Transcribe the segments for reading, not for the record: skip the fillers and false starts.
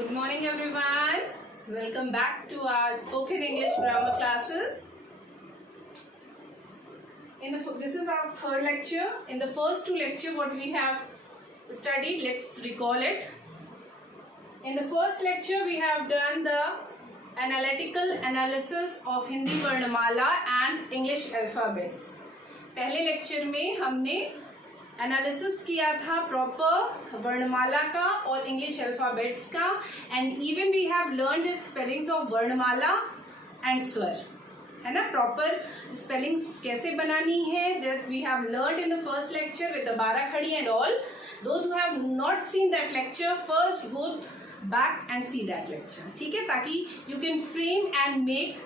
Good morning everyone. Welcome back to our spoken English grammar classes. This is our third lecture. In the first two lectures what we have studied, let's recall it. In the first lecture we have done the analytical analysis of Hindi Varnamala and English alphabets. पहले lecture में हमने analysis किया था proper वर्णमाला का और English alphabets का, and even we have learn the spellings of वर्णमाला एंड स्वर, है ना. प्रॉपर स्पेलिंग्स कैसे बनानी है that we have learn in the first lecture with the बारह खड़ी and all. Those who have not seen that lecture first go back and see that lecture, ठीक है, ताकि you can frame and make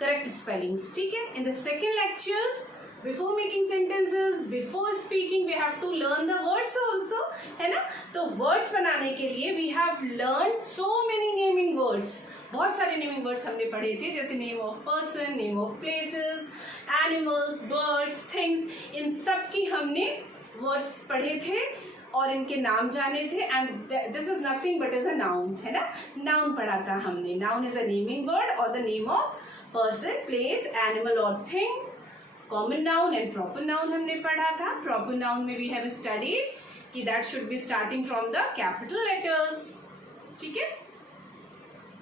correct spellings, ठीक है. In the second lectures, before making sentences, before speaking, we have to learn the words also, है ना. तो words बनाने के लिए we have learn so many naming words. बहुत सारे नेमिंग वर्ड्स हमने पढ़े थे, जैसे name of person, name of places, animals, birds, things. इन सब की हमने वर्ड्स पढ़े थे और इनके नाम जाने थे. And this is nothing but is a noun, है ना. नाउन पढ़ा था हमने. Noun is a naming word और the name of person, place, animal और thing. Common noun and proper noun हमने पढ़ा था. प्रॉपर नाउन में वी हैव स्टडीड कि that should be starting from the capital letters, ठीक है.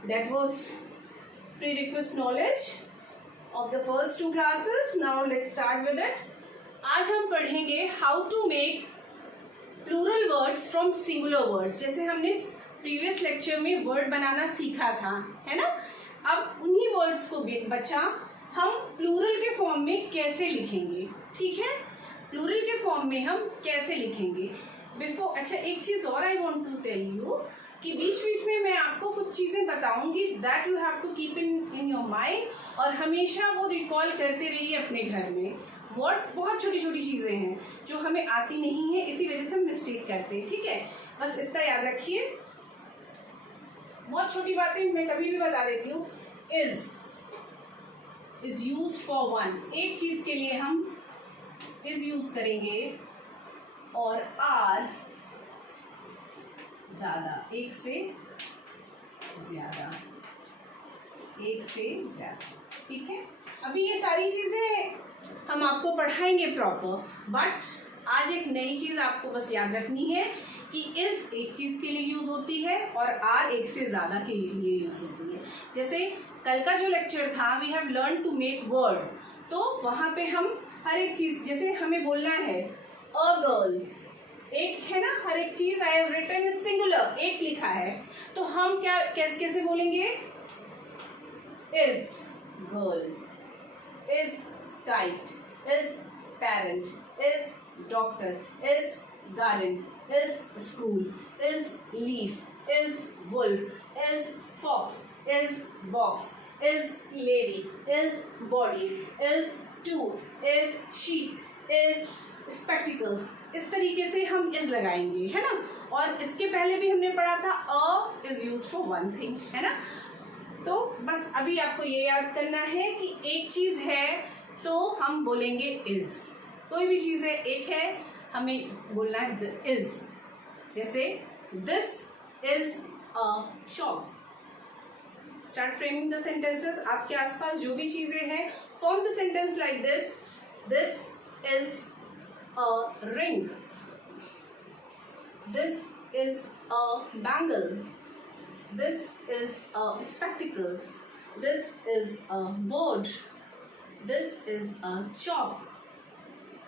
That was prerequisite knowledge of the first two classes. Now let's start with it. आज हम पढ़ेंगे how to make plural words from singular words. जैसे हमने previous lecture में word बनाना सीखा था, है ना. अब उन्हीं वर्ड्स को बचा हम प्लूरल के फॉर्म में कैसे लिखेंगे, ठीक है. प्लूरल के फॉर्म में हम कैसे लिखेंगे बिफोर. अच्छा, एक चीज़ और I want to tell you कि बीच बीच में मैं आपको कुछ चीज़ें बताऊंगी that you have to keep in your mind, और हमेशा वो रिकॉल करते रहिए अपने घर में. बहुत छोटी छोटी चीज़ें हैं जो हमें आती नहीं है, इसी वजह से हम मिस्टेक करते हैं, ठीक है. बस इतना याद रखिए. बहुत छोटी बातें मैं कभी भी बता देती हूँ. इज यूज्ड फॉर वन, एक चीज के लिए हम इज यूज करेंगे, और आर ज्यादा, एक से ज्यादा, एक से ज्यादा, ठीक है. अभी ये सारी चीजें हम आपको पढ़ाएंगे प्रॉपर, बट आज एक नई चीज आपको बस याद रखनी है कि इज एक चीज के लिए यूज होती है और आर एक से ज्यादा के लिए यूज होती है. जैसे कल का जो लेक्चर था we have learn to make word, तो वहाँ पे हम हर एक चीज़, जैसे हमें बोलना है अ गर्ल, एक है ना, हर एक चीज़ आई हैव रिटन सिंगुलर, एक लिखा है, तो हम क्या कैसे बोलेंगे. Is girl, is kite, is parent, is doctor, is garden, is school, is leaf, is wolf, is fox, is box, is lady, is body, is tooth, is sheep, is spectacles. इस तरीके से हम is लगाएंगे, है ना. और इसके पहले भी हमने पढ़ा था a is used for one thing, है ना. तो बस अभी आपको ये याद करना है कि एक चीज़ है तो हम बोलेंगे is. कोई भी चीज़ है, एक है, हमें बोलना है is. जैसे this is a chalk. Start framing the sentences. आपके आसपास जो भी चीज़ें हैं, form the sentence like this. This is a ring, this is a bangle, this is a spectacles, this is a board, this is a chalk.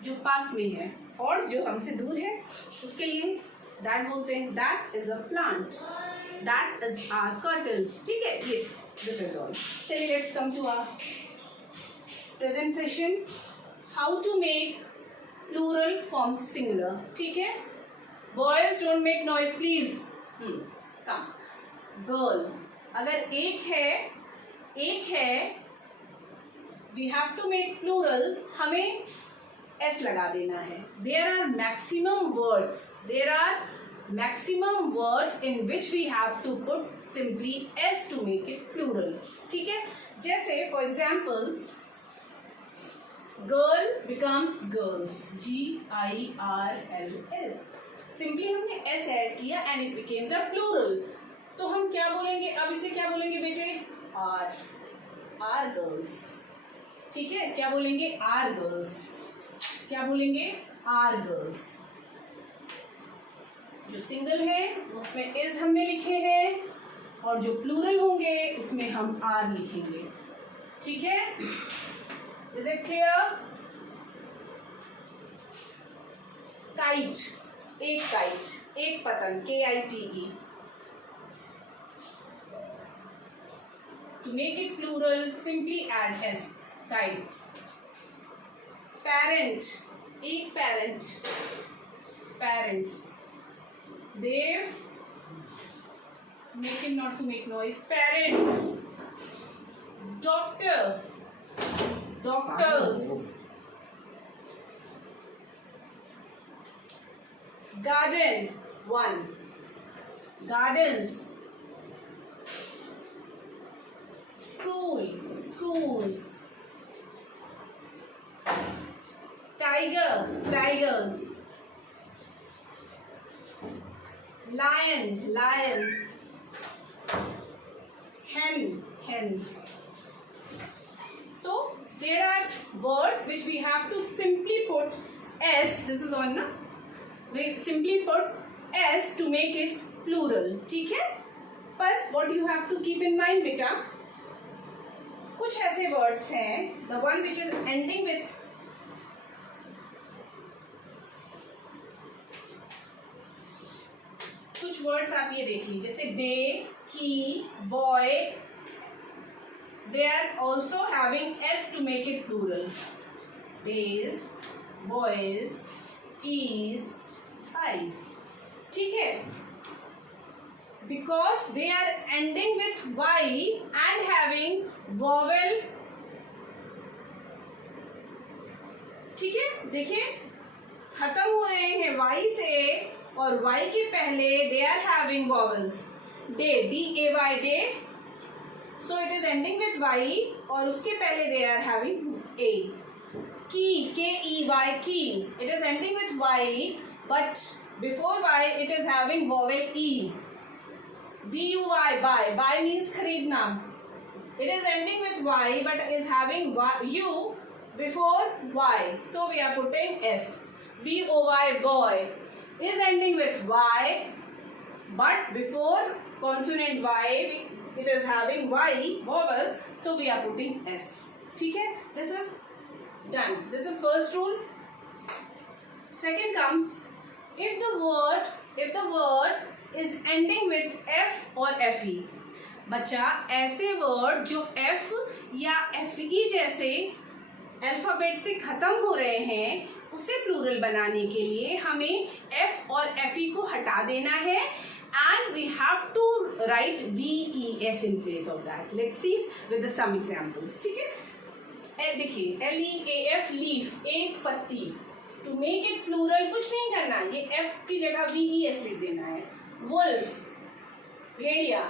जो पास में है और जो हमसे दूर है उसके लिए दैट बोलते हैं. That is a plant, that is our curtains, ठीक है. ये this is all. चलिए let's come to our present session. How to make plural from singular, ठीक है. Boys don't make noise please. Come. Girl, अगर एक है we have to make plural, हमें s लगा देना है. There are maximum words in which we have to put simply s to make it plural, ठीक है. जैसे for examples, girl becomes girls, GIRLS. Simply हमने s ऐड किया and it became the plural. तो हम आर गर्ल्स, ठीक है। क्या बोलेंगे? Are girls. क्या बोलेंगे? Are girls. जो सिंगल है उसमें इज हमने लिखे हैं और जो प्लूरल होंगे उसमें हम आर लिखेंगे, ठीक है। Is it clear? काइट, एक काइट, एक पतंग, KITE। To make it plural, simply add s, kites. Parent, एक parent, parents. Dev, make him not to make noise. Parents. Doctor, doctors. Garden, one. Gardens. School, schools. Tiger, tigers. Lion, lions. Hen, hens. So there are words which we have to simply put s. This is on, na? We simply put s to make it plural, ठीक है। पर what you have to keep in mind बेटा, कुछ ऐसे words हैं, the one which is ending with कुछ words आप ये देख लीजिए, जैसे डे, की, boy, they are also having s to make it plural. Days, boys, keys, eyes, ठीक है। Because they are ending with y and having vowel, ठीक है। देखिए खत्म हो रहे हैं y से और y के पहले they are having vowels. Day, DAY, day. So it is ending with y और उसके पहले they are having a. Key, KEY, key. It is ending with y but before y it is having vowel e. BUY, buy means खरीदना. It is ending with y but is having u before y. So we are putting s. BOY, boy, is ending with y but before consonant y it is having y vowel, so we are putting s, ठीक है। This is done. This is first rule. Second comes, if the word is ending with f or fe, बच्चा ऐसे word जो f या fe जैसे alphabet से खत्म हो रहे हैं उसे प्लूरल बनाने के लिए हमें f और fe को हटा देना है and we have to write VES in place of that. Let's see with the some examples, ठीक है। देखिए LEAF, लीफ, एक पत्ती। To make it plural कुछ नहीं करना, ये f की जगह VES लिख देना है। वुल्फ, भेड़िया,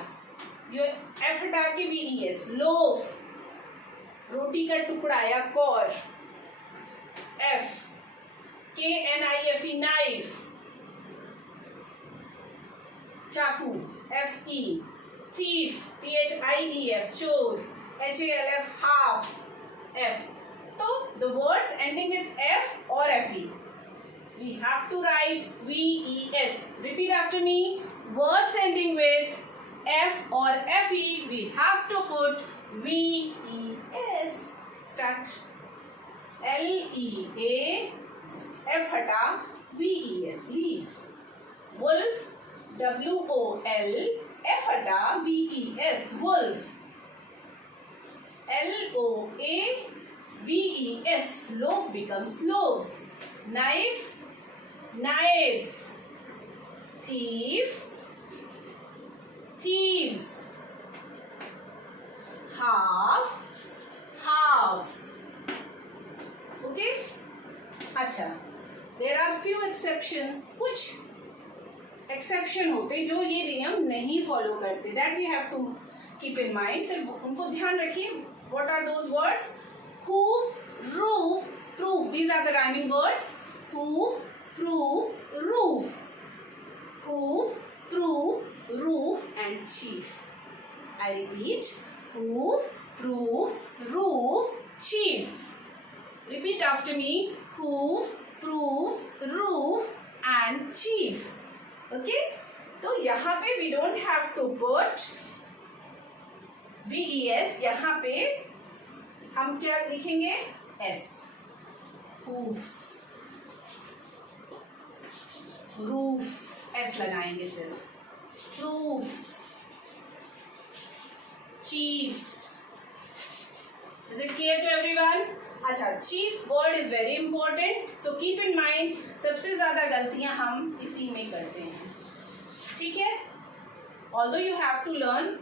ये f हटा के VES। लोफ, रोटी का टुकड़ा या कौर, F, KNIFE, नाइफ। चाकू, FE। thief, THIEF, चोर, HALF, half, F। तो the words ending with F or FE, we have to write VES. Repeat after me. Words ending with F or FE, we have to put VES. Start. LEA, F हटा, VES, leaves. Wolf, WOL, F हटा, VES, wolves. LOA, VES, loaf becomes loaves. Knife, knives. Thief, thieves. Half, halves. Okay? अच्छा, there are few exceptions. कुछ exception होते जो ये नियम नहीं follow करते. That we have to keep in mind. सिर्फ उनको ध्यान रखिए. What are those words? Hoof, roof, proof. These are the rhyming words. Hoof, proof, roof. Hoof, proof, roof and chief. I repeat. hoof, proof, roof, chief. Repeat after me. Hoof, proof, roof and chief. Okay? तो यहाँ पे we don't have to put VES. यहाँ पे हम क्या लिखेंगे? S. Hoofs. Roofs. S लगाएंगे सिर्फ. Proofs. Chiefs. Is it clear to everyone? अच्छा, chief word is very important. So keep in mind, सबसे ज़्यादा गलतियाँ हम इसी में करते हैं. ठीक है? Although you have to learn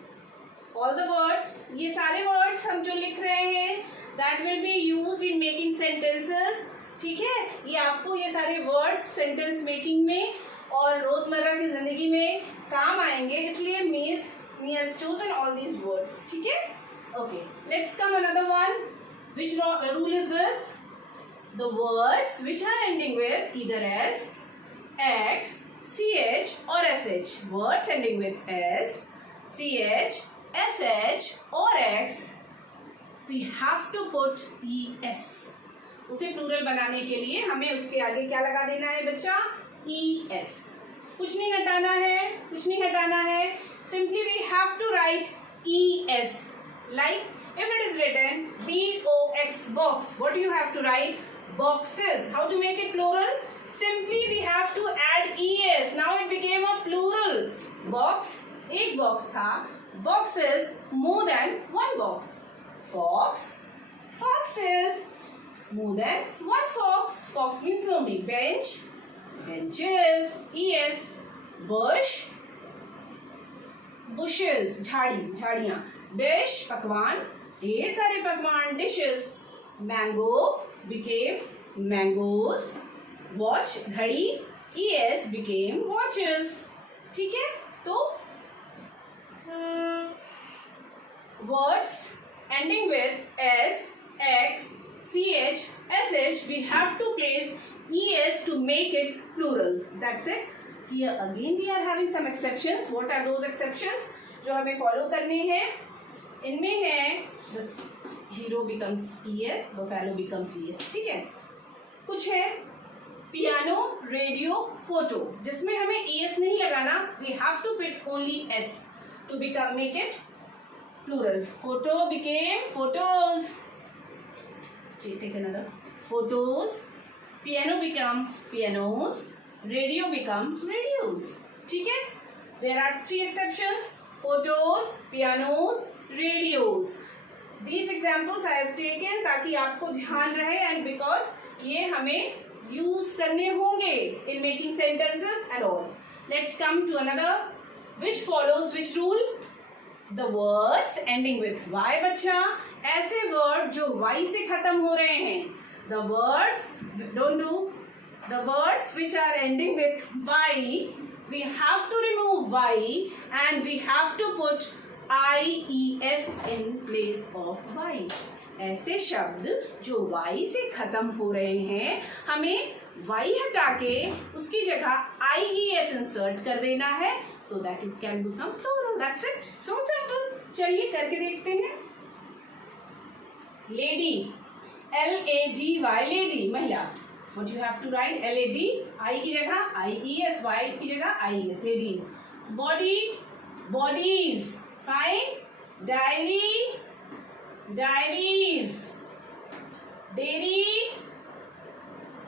all the words, ये सारे words हम जो लिख रहे हैं, that will be used in making sentences. ठीक है? ये आपको ये सारे words sentence making में और रोजमर्रा की जिंदगी में काम आएंगे. इसलिए Miss has chosen all these words. ठीक है? Okay. Let's come another one. Which rule is this? The words which are ending with either S, X, CH or SH. Words ending with S, CH, SH or X. We have to put ES. उसे plural बनाने के लिए हमें उसके आगे क्या लगा देना है बच्चा? ES. कुछ नहीं हटाना है, कुछ नहीं हटाना है. Simply we have to write ES. Like if it is written BOX box, what do you have to write? Boxes. How to make it plural? Simply we have to add ES. Now it became a plural. Box, एक box था. Boxes, more than one box. Fox, foxes, more than one fox. Fox means lonely. Bench, benches, ES. Bush, bushes, झाड़ी, झाड़ियाँ. Dish, पकवान, ढेर सारे पकवान, dishes. Mango became mangoes. Watch, घड़ी, ES became watches. ठीक है? तो words ending with S, X, CH, SH, we have to place ES to make it plural. That's it. Here again we are having some exceptions. What are those exceptions? जो हमें follow करने हैं. इनमें है the hero becomes ES, buffalo becomes ES. ठीक है? कुछ है piano, radio, photo, जिसमें हमें ES नहीं लगाना. We have to put only S to make it plural. Photo became photos. Take another. Photos. Piano become pianos. Radio become radios. ठीक है? There are 3 exceptions. Photos, pianos, radios. These examples I have taken ताकि आपको ध्यान रहे and because ये हमें use करने होंगे in making sentences and all. Let's come to another. Which follows which rule? The words ending with Y बच्चा. ऐसे word जो Y से खत्म हो रहे हैं. The words, don't do. The words which are ending with Y, we have to remove Y and we have to put IES in place of Y. ऐसे शब्द जो Y से खत्म हो रहे हैं हमें Y हटा के उसकी जगह IES insert कर देना है so that it can become plural. That's it. So simple. चलिए करके देखते हैं. Lady, LADY, lady, महिला. What you have to write? LAD, I की जगह IES, Y की जगह IES. Ladies. Body, bodies. Fine. Diary, diaries. Dairy,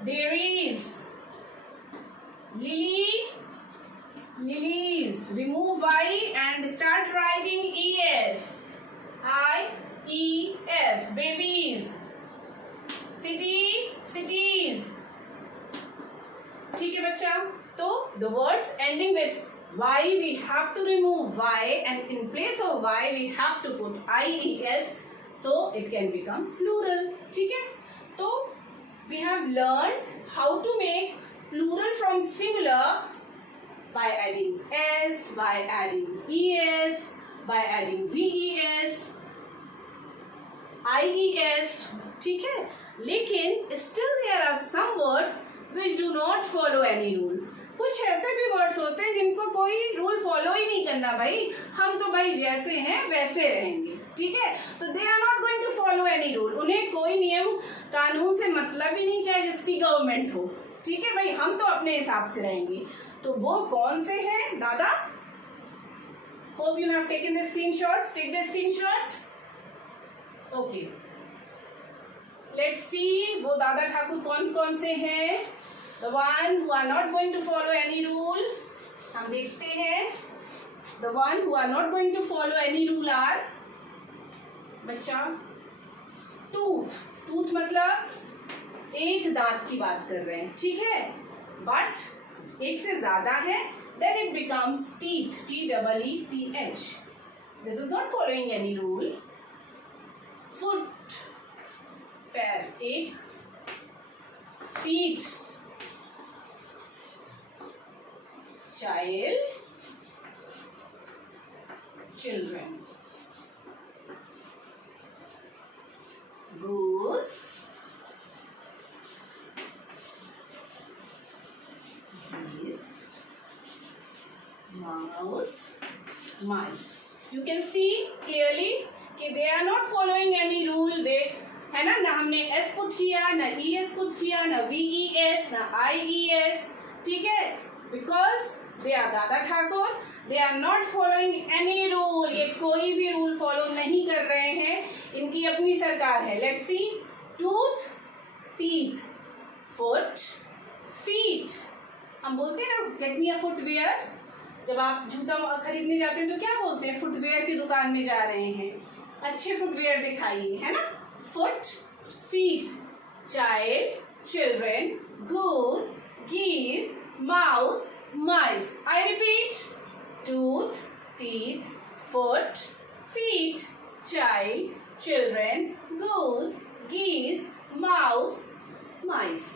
dairies. Lily, lilies. Remove Y and start writing ES. IES. Babies. City, cities. ठीक है बच्चा. तो the words ending with Y we have to remove Y and in place of Y we have to put IES so it can become plural. ठीक है? तो we have learned how to make plural from singular by adding S, by adding ES, by adding VES, IES. ठीक है? लेकिन still there are some words which do not follow any rule. कुछ ऐसे भी words होते हैं जिनको कोई रूल फॉलो ही नहीं करना भाई, हम तो भाई जैसे हैं वैसे रहेंगे, ठीक है। तो they are not going to follow any rule, उन्हें कोई नियम कानून से मतलब ही नहीं, चाहे जिसकी गवर्नमेंट हो, ठीक है भाई, हम तो अपने हिसाब से रहेंगे। तो वो कौन से हैं दादा? Hope you have taken the screenshots, take the screenshot, okay. Let's see वो दादा ठाकुर कौन कौन से हैं। The one who are not going to follow any rule, हम देखते हैं। The one who are not going to follow any rule are, बच्चा, टूथ मतलब एक दांत की बात कर रहे हैं, ठीक है, बट एक से ज्यादा है, then it becomes teeth, T-E-E-T-H. This is not following any rule. Foot, पैर, एक, feet, child, children, goose, geese, mouse, mice. You can see clearly कि they are not following any rule. they है ना, ना हमने s पुट किया, ना es put किया, ना ves, ना ies, ठीक है, because they are दादा Thakur, they are not following any rule. ये कोई भी रूल फॉलो नहीं कर रहे हैं, इनकी अपनी सरकार है। Let's see, tooth, teeth, foot, feet. हम बोलते हैं ना गेट मी अ फुटवेयर, जब आप जूता खरीदने जाते हैं तो क्या बोलते हैं, फुटवेयर की दुकान में जा रहे हैं, अच्छे फुटवेयर दिखाइए, है ना। Foot, feet, child, children, goose, geese, mouse, mice. I repeat, tooth, teeth, foot, feet, child, children, goose, geese, mouse, mice.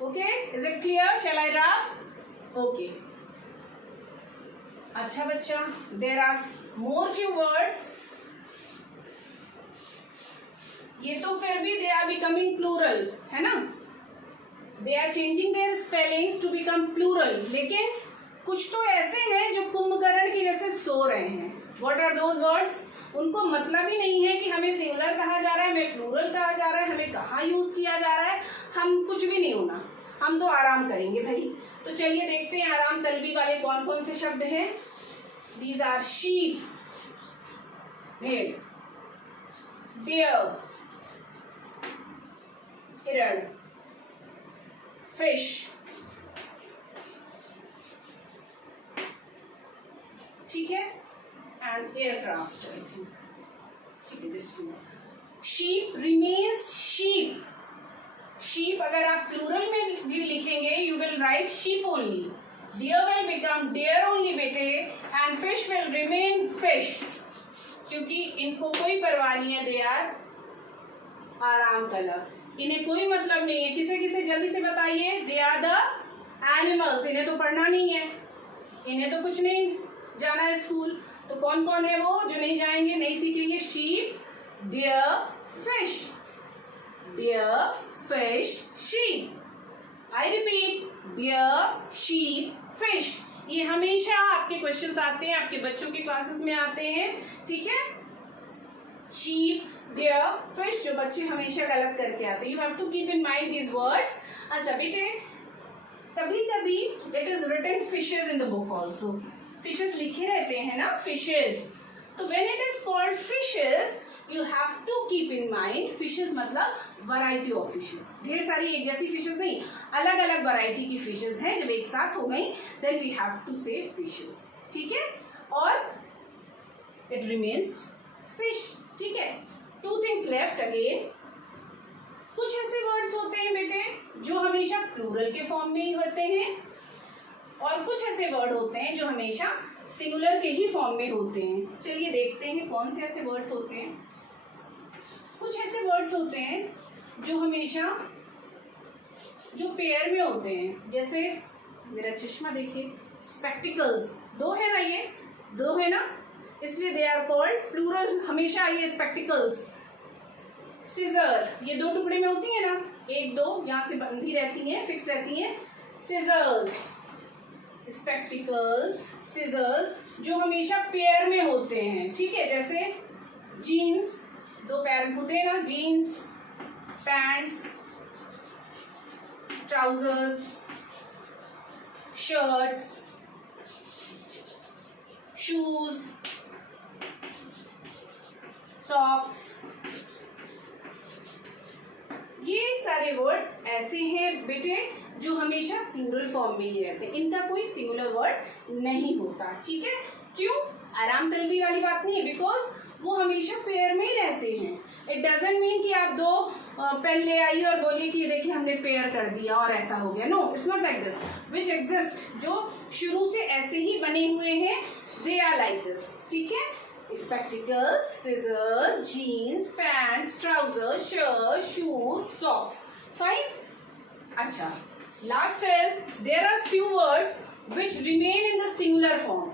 Okay, is it clear? Shall I wrap? Okay. अच्छा बच्चा, there are more few words. ये तो फिर भी they are becoming plural, है ना, they are changing their spellings to become plural, लेकिन कुछ तो ऐसे हैं जो कुंभकर्ण की जैसे सो रहे हैं। What are those words? उनको मतलब ही नहीं है कि हमें सिंगुलर कहा जा रहा है, हमें प्लूरल कहा जा रहा है, हमें कहाँ यूज किया जा रहा है, हम कुछ भी नहीं होना, हम तो आराम करेंगे भाई। तो चलिए देखते हैं आराम तलबी वाले कौन कौन से शब्द हैं। These are sheep, भेड़, deer, हिरण, fish, ठीक है, and aircraft, I think. ठीक है, just sheep remains sheep. Sheep अगर आप प्लूरल में भी लिखेंगे, you will write sheep only. Deer will become deer only बेटे, and fish will remain fish. क्योंकि इनको कोई परवाह नहीं है, they are आराम तलब, इन्हें कोई मतलब नहीं है। किसे किसे जल्दी से बताइए, दे आर द एनिमल्स, इन्हें तो पढ़ना नहीं है, इन्हें तो कुछ नहीं जाना है स्कूल, तो कौन कौन है वो जो नहीं जाएंगे, नहीं सीखेंगे? Sheep, deer, fish, deer, fish, sheep. I repeat, deer, sheep, fish. ये हमेशा आपके क्वेश्चंस आते हैं, आपके बच्चों के क्लासेस में आते हैं, ठीक है। शीप, डियर, फिश जो बच्चे हमेशा गलत करके आते हैं, you have to keep in mind these words. अच्छा बेटे, कभी कभी it is written fishes in the book also, fishes लिखे रहते हैं ना, फिशेज। तो when it is called fishes, you have to keep in mind, fishes मतलब वैरायटी ऑफ फिशेज, ढेर सारी एक जैसी फिशेज नहीं, अलग अलग वैरायटी की फिशेज हैं, जब एक साथ हो गई देन वी हैव टू से फिशेज, ठीक है। और इट रिमेन्स फिश, ठीक है। Two things left again. कुछ ऐसे वर्ड्स होते हैं बेटे जो हमेशा प्लूरल के फॉर्म में ही होते हैं, और कुछ ऐसे वर्ड होते हैं जो हमेशा सिंगुलर के ही फॉर्म में होते हैं। चलिए देखते हैं कौन से ऐसे वर्ड्स होते हैं। कुछ ऐसे वर्ड्स होते हैं जो हमेशा जो पेयर में होते हैं, जैसे मेरा चश्मा देखिए, स्पेक्टिकल्स, दो है ना, ये दो है ना, इसलिए दे आर कॉल्ड प्लूरल, हमेशा ये स्पेक्टिकल्स। सीजर, ये दो टुकड़े में होती है ना, एक दो यहाँ से बंधी रहती हैं, फिक्स रहती हैं, सीजर्स। स्पेक्टिकल्स, सीजर्स, जो हमेशा पेयर में होते हैं, ठीक है, जैसे जीन्स, दो पैर होते हैं ना, jeans, pants, trousers, shirts, shoes, socks, ये सारे वर्ड्स ऐसे हैं बेटे जो हमेशा प्लूरल फॉर्म में ही रहते हैं, इनका कोई सिंगुलर वर्ड नहीं होता, ठीक है। क्यों? आराम तलबी वाली बात नहीं है, बिकॉज वो हमेशा पेयर में ही रहते हैं। इट डजंट मीन कि आप दो पेन ले आइए और बोलिए कि देखिए हमने पेयर कर दिया और ऐसा हो गया। No, it's not like this. Which exist, जो शुरू से ऐसे ही बने हुए हैं, दे आर लाइक दिस, ठीक है। Spectacles, scissors, jeans, pants, trousers, shirt, shoes, socks. Fine? Acha. Last is, there are few words which remain in the singular form.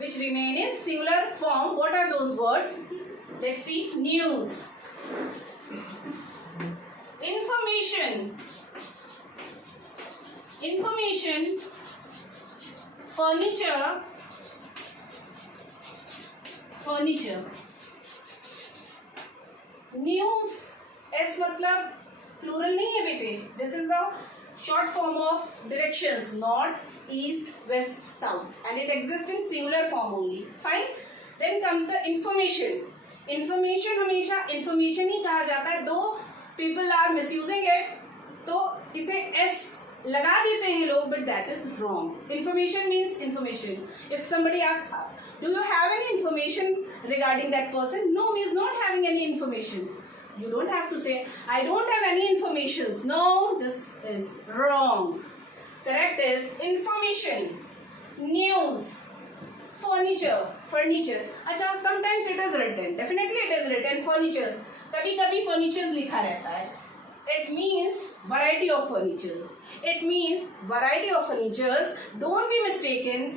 Which remain in singular form. What are those words? Let's see. News. Information. Information. Furniture. Furniture. News, S मतलब प्लूरल नहीं है बेटे, this is the short form of directions, north, east, west, south, and it exist in singular form only. Fine. Then comes the information. Information हमेशा information ही कहा जाता है, दो पीपल आर मिसयूजिंग इट, तो इसे एस लगा देते हैं लोग, but that is wrong. Information means information. If somebody asks, do you have any information regarding that person? No means not having any information. You don't have to say, I don't have any information. No, this is wrong. Correct is information, news, furniture, furniture. अच्छा, sometimes it is written. Definitely it is written furnitures. कभी-कभी furnitures लिखा रहता है. It means variety of furnitures. It means variety of furnitures. Don't be mistaken.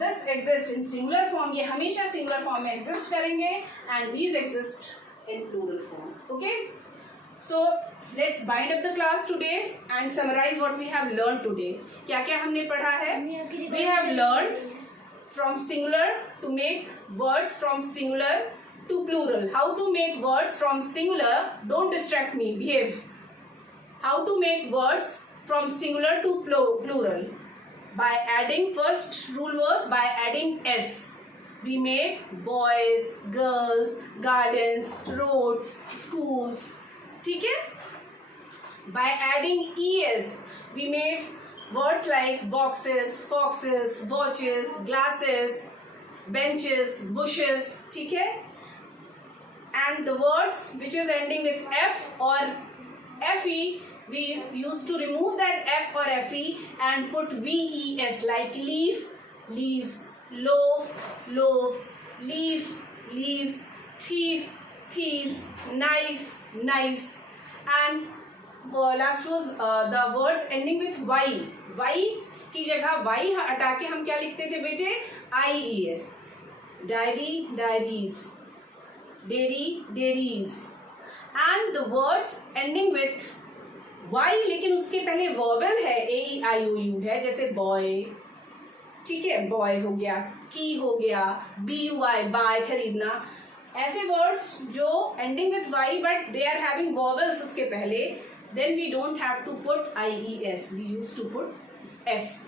This exists in singular form. ये हमेशा singular form में exist करेंगे, and these exist in plural form. Okay? So let's bind up the class today and summarize what we have learned today. क्या क्या हमने पढ़ा है? We have learned from singular to make words from singular to plural. How to make words from singular? Don't distract me. Behave. How to make words from singular to plural? By adding, first rule was by adding s. We made boys, girls, gardens, roads, schools. ठीक है? By adding es, we made words like boxes, foxes, watches, glasses, benches, bushes. ठीक है? And the words which is ending with f or fe, we used to remove that f or fe and put ves, like leaf, leaves, loaf, loaves, leaf, leaves, thief, thieves, knife, knives, and last was the words ending with y. y की जगह y हटा के हम क्या लिखते थे बेटे? ies. Diary, diaries, dairy, dairies, and the words ending with y, लेकिन उसके पहले वॉवेल है, ए ई आई ओ यू है, जैसे बॉय, ठीक है, बॉय हो गया, की हो गया, बी यू आई, बाय, खरीदना, ऐसे वर्ड्स जो ending with y but they are having vowels उसके पहले, then we don't have to put I E S, we use to put S.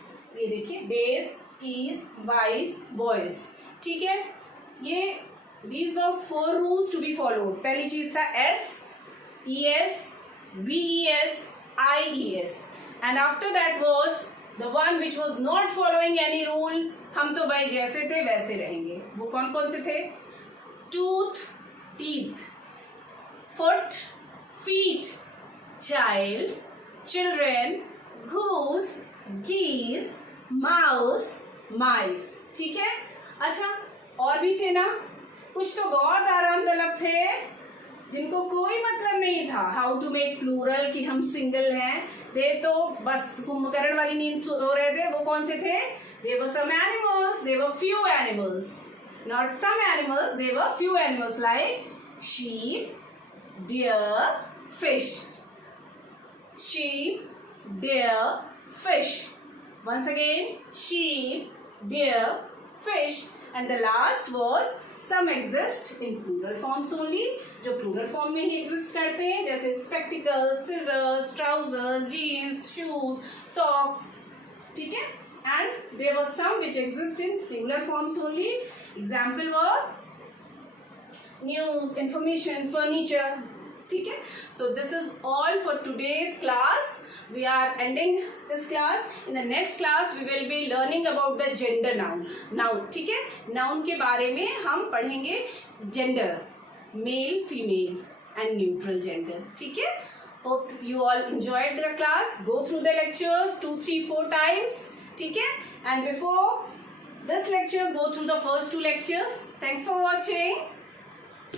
ये देखिए, डेज, ईज, बाइज, बॉयज, ठीक है। ये these were 4 rules to be followed. पहली चीज था S, E S, VES, IES, and after that was the one which was not following any rule. हम तो भाई जैसे थे वैसे रहेंगे। वो कौन कौन से थे? Tooth, teeth, foot, feet, child, children, goose, geese, mouse, mice. ठीक है? अच्छा, और भी थे ना? कुछ तो बहुत आराम तलब थे जिनको कोई मतलब नहीं था। हाउ टू मेक प्लूरल कि हम सिंगल हैं, दे तो बस कुंभकर्ण वाली नींद सो रहे थे। वो कौन से थे? They were some animals, they were few animals, not some animals, they were few animals like sheep, deer, fish. Sheep, deer, fish. Once again, sheep, deer, fish, and the last was some exist in plural forms only, जो plural form में ही exist करते हैं, जैसे spectacles, scissors, trousers, jeans, shoes, socks, ठीक है? And there were some which exist in singular forms only. Example were news, information, furniture, ठीक है? So this is all for today's class. We are ending this class. In the next class we will be learning about the gender noun. Noun, ठीक है? Noun के बारे में हम पढ़ेंगे gender, male, female and neutral gender. ठीक है? Hope you all enjoyed the class. Go through the lectures 2, 3, 4 times. ठीक है? And before this lecture, go through the first 2 lectures. Thanks for watching.